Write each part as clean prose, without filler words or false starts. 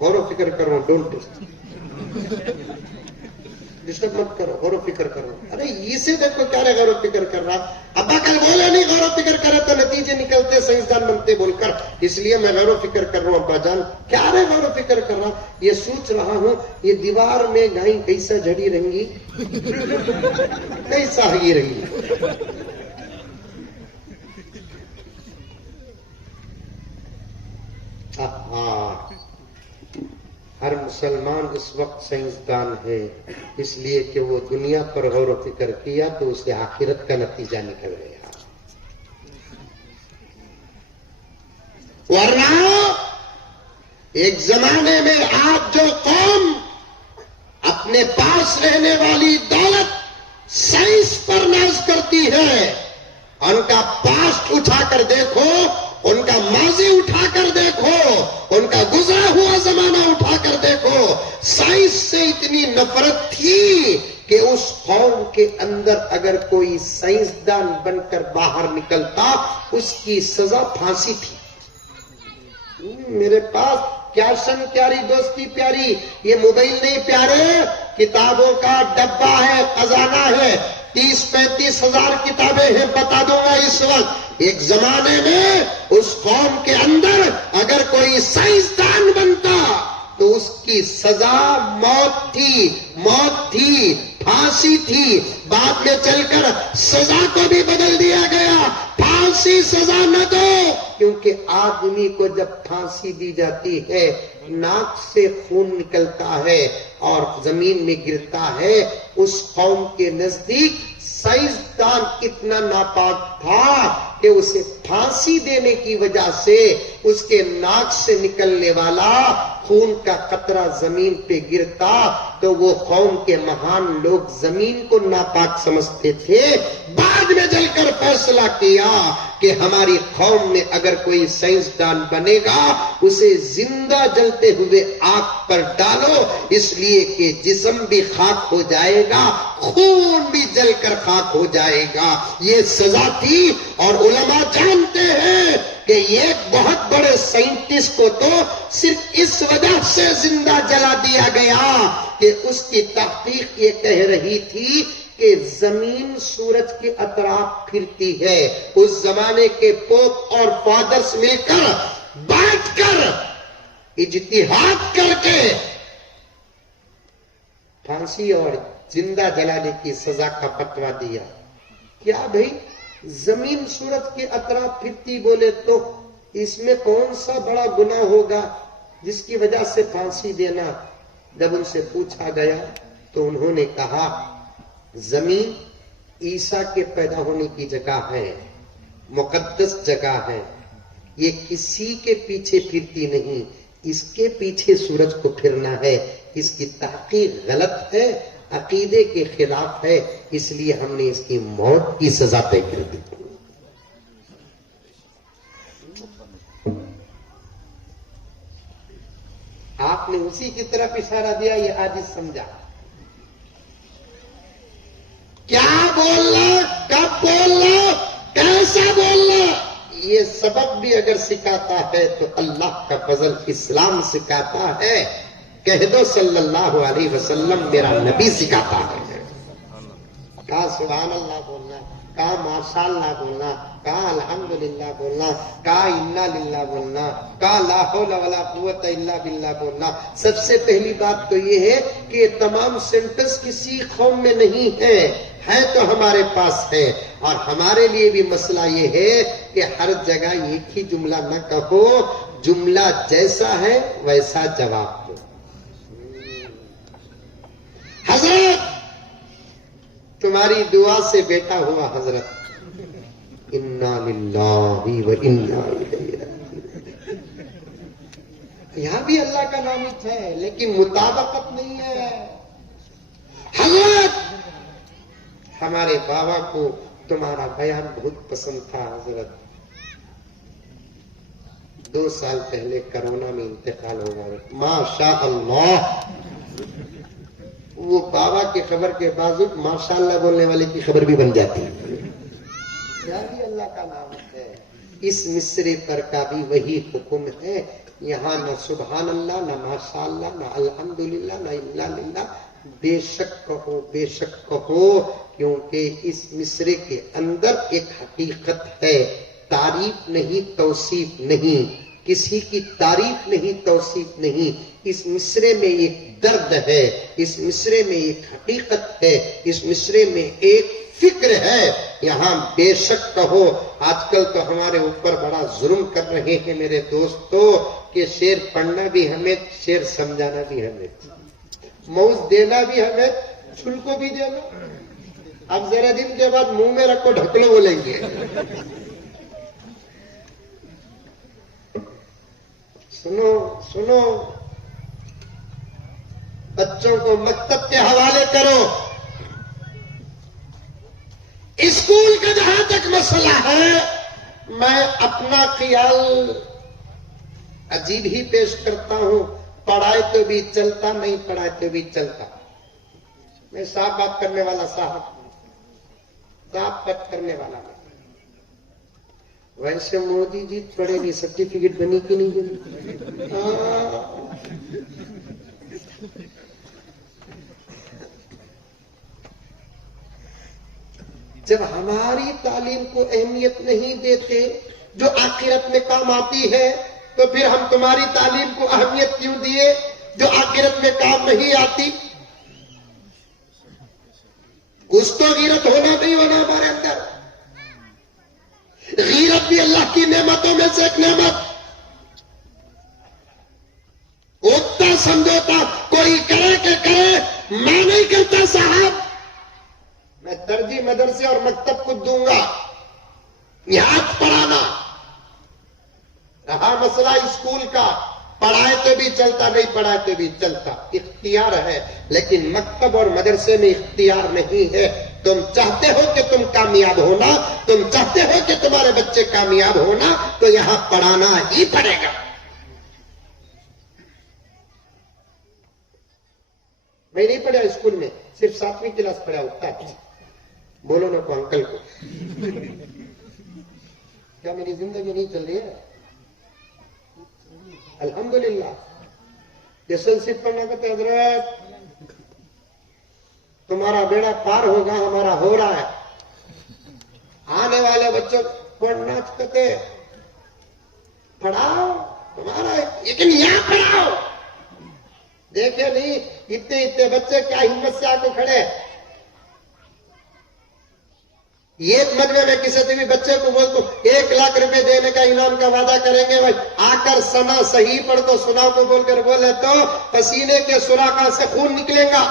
غور و فکر کرو, ڈونٹ ڈسٹرب مت کرو, غور و فکر کرو. ارے اسے دیکھو کیا رہے غور و فکر کر رہا. ابا کل بولے نہیں غور و فکر کرے تو نتیجے نکلتے سائنسدان بنتے بول کر, اس لیے میں غور و فکر کر رہا ہوں. ابا جان کیا رہے غور و فکر کر رہا, یہ سوچ رہا ہوں یہ دیوار میں گائیں کیسا جڑی رنگی, کیسا ہی رنگی. ہر مسلمان اس وقت سائنسدان ہے, اس لیے کہ وہ دنیا پر غور و فکر کیا تو اسے آخرت کا نتیجہ نکل گیا. ورنہ ایک زمانے میں آج جو قوم اپنے پاس رہنے والی دولت سائنس پر ناز کرتی ہے, ان کا پاسٹ اٹھا کر دیکھو, ان کا ماضی اٹھا کر دیکھو, ان کا گزرا ہوا زمانہ اٹھا کر دیکھو, سائنس سے اتنی نفرت تھی کہ اس قوم کے اندر اگر کوئی سائنسدان بن کر باہر نکلتا اس کی سزا پھانسی تھی. میرے پاس کیا شن پیاری, دوستی پیاری, یہ موبائل نہیں پیارے, کتابوں کا ڈبہ ہے, خزانہ ہے, 30-35 ہزار کتابیں ہیں, بتا دوں گا اس وقت. ایک زمانے میں اس قوم کے اندر اگر کوئی سائنسدان بنتا تو اس کی سزا موت تھی, موت تھی, پھانسی تھی. بعد میں چل کر سزا کو بھی بدل دیا گیا, پھانسی سزا نہ دو, کیونکہ آدمی کو جب پھانسی دی جاتی ہے ناک سے خون نکلتا ہے اور زمین میں گرتا ہے. اس قوم کے نزدیک سائنسدان اتنا ناپاک تھا کہ اسے پھانسی دینے کی وجہ سے اس کے ناک سے نکلنے والا خون کا قطرہ زمین پہ گرتا تو وہ قوم کے مہان لوگ زمین کو ناپاک سمجھتے تھے. بعد میں چل کر فیصلہ کیا کہ ہماری قوم میں اگر کوئی سائنسدان بنے گا اسے زندہ جلتے ہوئے آگ پر ڈالو, اس لیے کہ جسم بھی خاک ہو جائے گا, خون بھی جل کر خاک ہو جائے گا. یہ سزا تھی. اور علماء جانتے ہیں کہ ایک بہت بڑے سائنٹسٹ کو تو صرف اس وجہ سے زندہ جلا دیا گیا کہ اس کی تحقیق یہ کہہ رہی تھی کہ زمین سورج کے اطراف پھرتی ہے. اس زمانے کے پوپ اور فادرز مل کر بیٹھ کر اجتہاد کر کے پھانسی اور زندہ جلانے کی سزا کا فتویٰ دیا. کیا بھئی زمین سورج کے اطراف پھرتی بولے تو اس میں کون سا بڑا گناہ ہوگا جس کی وجہ سے پھانسی دینا. جب ان سے پوچھا گیا تو انہوں نے کہا زمین عیسیٰ کے پیدا ہونے کی جگہ ہے, مقدس جگہ ہے, یہ کسی کے پیچھے پھرتی نہیں, اس کے پیچھے سورج کو پھرنا ہے. اس کی تحقیق غلط ہے, عقیدے کے خلاف ہے, اس لیے ہم نے اس کی موت کی سزا طے کر دی. آپ نے اسی کی طرف اشارہ دیا, یہ عاجز سمجھا. کیا بولنا, کب بولنا, کیسا بولنا, یہ سبق بھی اگر سکھاتا ہے تو اللہ کا فضل اسلام سکھاتا ہے. کہہ دو صلی اللہ علیہ وسلم میرا نبی سکھاتا ہے. کہا سبحان اللہ بولنا, کہا ماشاء اللہ بولنا, کہا الحمدللہ بولنا, کہا انا للہ بولنا, کہا لا حول ولا قوت الا باللہ بولنا. سب سے پہلی بات تو یہ ہے کہ یہ تمام سینٹنس کسی قوم میں نہیں ہے تو ہمارے پاس ہے. اور ہمارے لیے بھی مسئلہ یہ ہے کہ ہر جگہ ایک ہی جملہ نہ کہو, جملہ جیسا ہے ویسا جواب دو. حضرت تمہاری دعا سے بیٹا ہوا حضرت, انا للہ و انا الیہ راجعون. یہاں بھی اللہ کا نام ہے لیکن مطابقت نہیں ہے. حضرت ہمارے بابا کو تمہارا بیان بہت پسند تھا حضرت. 2 سال پہلے کرونا میں انتقال ہو گیا. ماشاء اللہ, وہ بابا کی خبر کے باوجود ماشاء اللہ بولنے والے کی خبر بھی بن جاتی ہے. یہ بھی اللہ کا نام ہے. اس مصرے پر کا بھی وہی حکم ہے. یہاں نہ سبحان اللہ، نہ ماشاء اللہ، نہ الحمدللہ، نہ الا للہ. بے شک کہو، بے شک کہو، کیونکہ اس مصرے کے اندر ایک حقیقت ہے. تعریف نہیں، توصیف نہیں، کسی کی تعریف نہیں، توصیف نہیں. اس مصرے میں ایک درد ہے، اس مصرے میں ایک حقیقت ہے، اس مصرے میں ایک فکر ہے. یہاں بے شک کہو. آج کل تو ہمارے اوپر بڑا ظلم کر رہے ہیں میرے دوستو، کہ شعر پڑھنا بھی ہمیں، شعر سمجھانا بھی ہمیں، موز دینا بھی ہمیں، چھل کو بھی دینا. اب ذرا دن کے بعد منہ میں رکھو ڈھکلو بولیں گے. سنو سنو، بچوں کو مکتب کے حوالے کرو. اسکول کا جہاں تک مسئلہ ہے، میں اپنا خیال عجیب ہی پیش کرتا ہوں. پڑھائے تو بھی چلتا، نہیں پڑھائے تو بھی چلتا. میں صاف بات کرنے والا صاحب، صاف بات کرنے والا میں. ویسے مودی جی تھوڑے بھی سرٹیفکیٹ بنی کہ نہیں بنی؟ جب ہماری تعلیم کو اہمیت نہیں دیتے جو آخرت میں کام آتی ہے، تو پھر ہم تمہاری تعلیم کو اہمیت کیوں دیے جو آخرت میں کام نہیں آتی؟ کچھ تو غیرت ہونا نہیں ہونا ہمارے اندر. غیرت بھی اللہ کی نعمتوں میں سے ایک نعمت. اتنا سمجھوتا کوئی کرے کہ کرے، میں نہیں کرتا صاحب. میں ترجیح مدرسے اور مکتب کو دوں گا. یاد پڑھانا رہا مسئلہ اسکول کا، پڑھائے تو بھی چلتا، نہیں پڑھائے تو بھی چلتا، اختیار ہے. لیکن مکتب اور مدرسے میں اختیار نہیں ہے. تم چاہتے ہو کہ تم کامیاب ہونا، تم چاہتے ہو کہ تمہارے بچے کامیاب ہونا، تو یہاں پڑھانا ہی پڑے گا. میں نہیں پڑھا اسکول میں، صرف 7ویں کلاس پڑھا ہوتا ہے. بولو نا کو انکل کو، کیا میری زندگی نہیں چل رہی ہے؟ الحمدللہ. ایسلسیٹ پڑھنا کا حضرت تمہارا بیڑا پار ہوگا، ہمارا ہو رہا ہے. آنے والے بچوں پڑھنا چاہتے پڑھاؤ تمہارا، لیکن یہاں پڑھاؤ. دیکھے نہیں اتنے بچے کیا ہمت سے آ کے کھڑے. یہ مجمع میں کسی سے بھی بچے کو بول تو 1 لاکھ روپے دینے کا انعام کا وعدہ کریں گے، بھائی آ کر سنا صحیح پڑھ کو سنا کو بول کر بولے تو پسینے کے سوراخوں سے خون نکلے گا.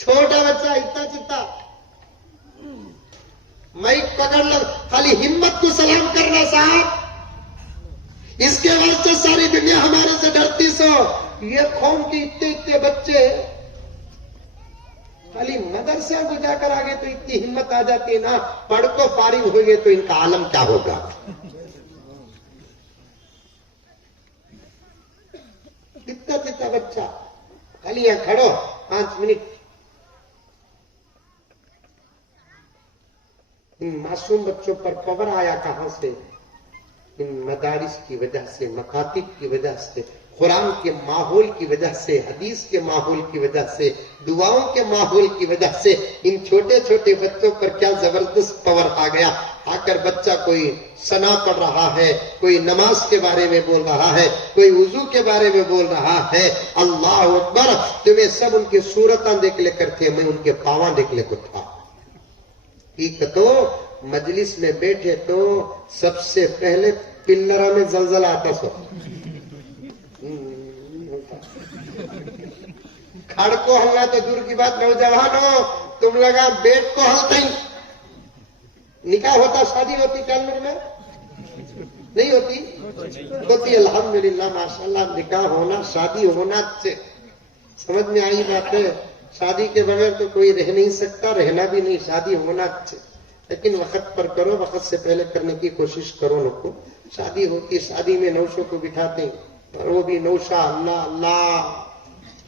چھوٹا بچہ اتنا چتا مائک پکڑ لو، خالی ہمت کو سلام کرنا صاحب. اس کے واسطے ساری دنیا ہمارے سے ڈرتی سو. یہ قوم کی اتنے بچے خالی مدرسے کو جا کر آگے تو اتنی ہمت آ جاتی ہے نا، پڑھ کو فارغ ہوئے گے تو ان کا عالم کیا ہوگا. اتنا بچہ خالی یہاں کھڑو 5 منٹ. ان معصوم بچوں پر پاور آیا کہاں سے؟ ان مدارس کی وجہ سے، مکاتب کی وجہ سے، قرآن کے ماحول کی وجہ سے، حدیث کے ماحول کی وجہ سے، دعاؤں کے ماحول کی وجہ سے ان چھوٹے چھوٹے بچوں پر کیا زبردست پاور آ گیا. آ کر بچہ کوئی ثنا پڑھ رہا ہے، کوئی نماز کے بارے میں بول رہا ہے، کوئی وضو کے بارے میں بول رہا ہے. اللہ اکبر. تمہیں سب ان کی صورتاں دیکھ لے کر تھے، میں ان کے پاواں دیکھ لے کو تھا. ٹھیک تو مجلس میں بیٹھے تو سب سے پہلے پلروں میں زلزلہ آتا سو. کھڑ کو ہلنا تو دور کی بات، نوجوانوں تم لگا بیٹ کو ہلتا ہی. نکاح ہوتا، شادی ہوتی کیلنڈر میں نہیں ہوتی. الحمدللہ ماشاءاللہ. نکاح ہونا، شادی ہونا، سمجھ میں آئی بات ہے. شادی کے بغیر تو کوئی رہ نہیں سکتا، رہنا بھی نہیں. شادی ہونا اچھے، لیکن وقت پر کرو، وقت سے پہلے کرنے کی کوشش کرو. لوگ کو شادی ہوتی، شادی میں نوشوں کو بٹھاتے ہیں، اور وہ بھی نوشا اللہ اللہ.